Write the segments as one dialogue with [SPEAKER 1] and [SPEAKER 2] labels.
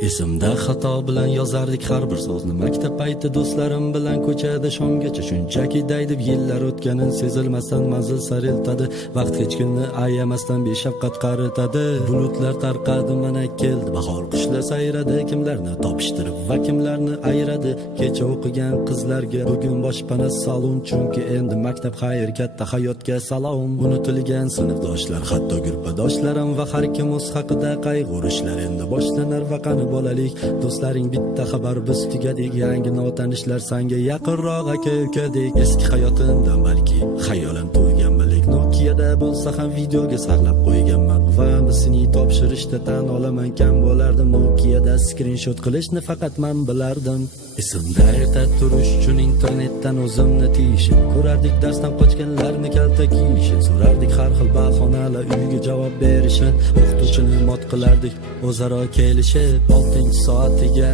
[SPEAKER 1] esimda xato bilan yozardik har bir so'zni. Maktab payti do'stlarim bilan ko'chada shomgacha shunchaki daydib yillar o'tganin sezilmasdan manzil sari iltadi vaqt hech kunni ayamasdan beshafqat qaritadi. Bulutlar tarqadi mana keldi. Bahor qushlar sayradi kimlarni topishtirib va kimlarni ayradi. Kecha o'qigan qizlarga bugun boshpana salon chunki endi maktab xayr katta hayotga salom. Unutilgan sinfdoshlar hatto gruppadoshlarim va har kim o'z haqida qayg'urishlar. Endi boshlanar va qani bolalik do'stlaring bitta xabar biz tugadik. Yangi notanishlar sanga yaqinroq aka ukadek eski hayotimdan balki bo'lsa ham videoga saqlab qo'yganman. Va misniy topshirishda tan olaman. Kam bo'lardim nokiada skrinshot qilishni faqat man bilardim. Esimda erta turish uchun internetdan o'zimni tiyishib ko'rardik darsdan qochganlarni kalta kiyishib so'rardik har xil bahonalar uyga javob berishib o'qituvchini mot qilardik. O'zaro kelishib oltinchi soatiga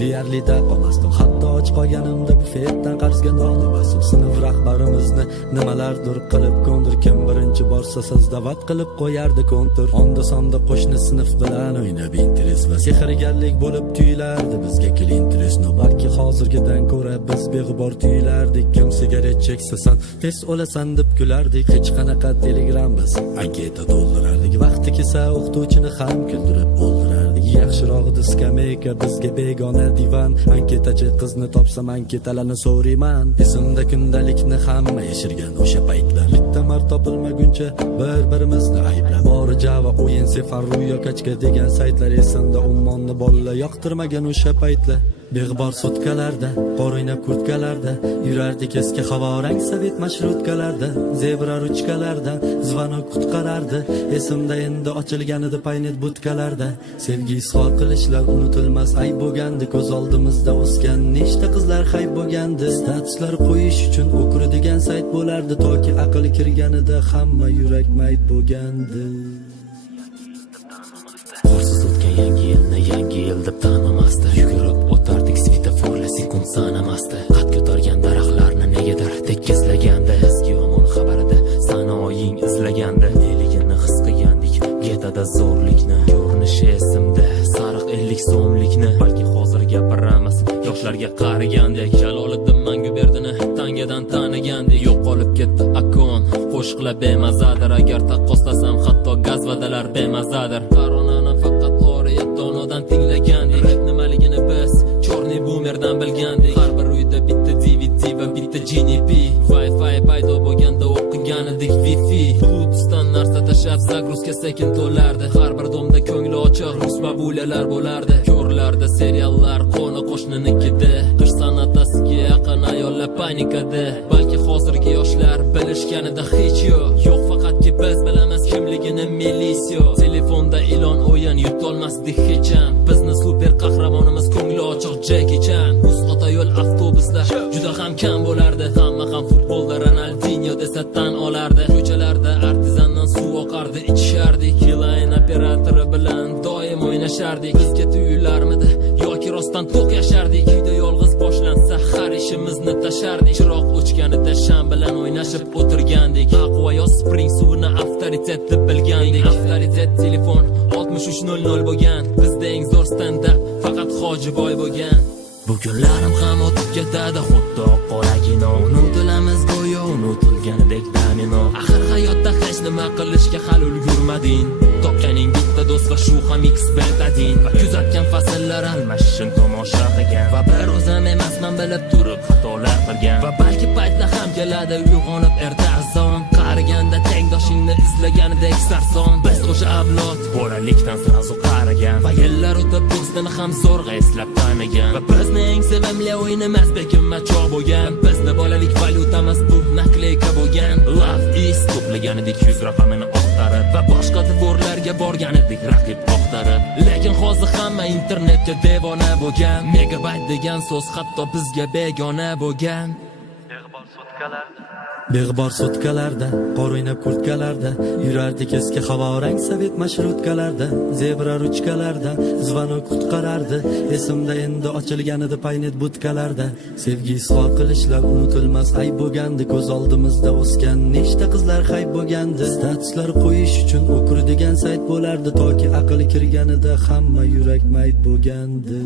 [SPEAKER 1] deyarli qolmasdim hatto och qolganimda bufetdan qarzga non olmasdim sinf rahbarimizni nimalardir qilib ko'ndir kim birinchi borsa da'vat qilib qo'yardi kontur. Onda sonda qo'shni sinf bilan o'ynab interes va sehrgarlik bo'lib tuyulardi bizga klinteresno balki hozirgidan ko'ra biz beg'ubor tuyulardik kim sigaret cheksa san tez o'lasan deb kulardik hech qanaqa telegram biz. Anketa to'ldirardik vaqti kelsa o'qituvchini ham kuldirib o'ldirardik yaxshirog'idi skameyka bizga begona divan. Anketachi qizni topsam anketalarni so'rayman esimda kundalikni hamma yashirgan o'sha paytlar. Bitta mar topilmaguncha bir birimizni ayblab. Bori java o'yin sefarruyo kachka degan saytlar esimda ummonni bolalar yoqtirmagan o'sha paytlar. Beg'ubor sutkalarda qor o'ynab kurtkalarda yurardik eski havorang sovet marshrutkalarda zebra ruchkalardan zvonok qutqarardi esimda endi ochilgan edi paynet budkalarda sevgi izhor qilishlar unutilmas ayb bo'lgandi ko'z oldimizda o'sgan nechta qizlar hayb bo'lgandi. Statuslar qo'yish uchun o'kiradigan degan sayt bo'lardi toki aql kirganida hamma yurak mayt bo'lgandi.
[SPEAKER 2] Yoshlarga qarigandek jaloliddin manguberdini tangadan tanigandek. Yo'qolib ketdi akon qo'shiqlar bemazadir. Agar taqqoslasam hatto gazvadalar bemazadir. Taronani faqat oriyat donodan tinglagandik. Nimaligini biz chorniy boomerdan bilgandik. Har bir uyda bitta dvd va bitta gnp wi-fi paydo bo'lganda o'qigan edik wifi. Bluetoothdan narsa tashlab загрузка sekin to'lardi. Har bir domda ko'ngli ochiq rus bo'lardi. Ko'rlarda seriallar qo'ni qo'shninikida qish san'atasiga yaqin ayollar panikada. Balki hozirgi yoshlar bilishganida hech yo'q. Yo'q faqatki biz bilamiz kimligini milisio telefonda ilon o'yin yutolmasdik hecham. Bizni super qahramonimiz ko'ngli ochiq jeki Chan. Uz ota yo'l avtobuslar juda ham kam bo'lardi. Hamma ham futbolda Ronaldinho desa tan olardi. Ko'chalarda artizandan suv oqardi ichishardik. Line operatori bilan doim o'ynashardik. Bizga tuyularmi rostdan to'q yashardik uyda yolg'iz boshlansa har ishimizni tashardik. Chiroq o'chganida sham bilan o'ynashib o'tirgandik. Aqva yo spring suvini avtoritet deb bilgandik. Avtoritet telefon 6300 bo'lgan. Bizda eng zo'r standart faqat hojiboy bo'lgan. Bu kunlarim ham o'tib ketadi xuddi qora kino unutilamiz go'yo unutilganidek domino. Axir hayotda hech nima qilishga hali ulgurmading topganing bitta do'st va shu ham x betadin va kuzatgan fasllar almashishini tomosha qilgan va bir o'zim emasman bilib turib xatolar qilgan va balki paytlar ham keladi uyg'onib erta azon qariganda tengdoshingni izlaganidek sarson. Biz o'sha avlod bolalikdan srazu qarigan. Va yillar o'tib do'stini ham zo'rg'a eslab tanigan. Va bizni eng sevimli o'yinimiz bekinma chog' bo'lgan. Bizni bolalik valyutamiz bu nakleyka bo'lgan. Biz to'plagan edik yuz raqamini oqtarib va boshqa devorlarga borgan edik raqib oqtarib. Lekin hozir hamma internetga devona bo'lgan. Megabayt degan so'z hatto bizga begona bo'lgan.
[SPEAKER 1] Beg'ubor sutkalarda beg'bor sutkalarda qor o'ynab kurtkalarda yurardik eski havorang sovet marshrutkalarda zebra ruchkalarda zvonok qutqarardi esimda endi ochilgan edi paynet budkalarda sevgi izhor qilishlar unutilmas ayb bo'lgandi ko'z oldimizda o'sgan nechta qizlar hayb bo'lgandi. Statuslar qo'yish uchun o'kur degan sayt bo'lardi toki aql kirganida hamma yurak mayt bo'lgandi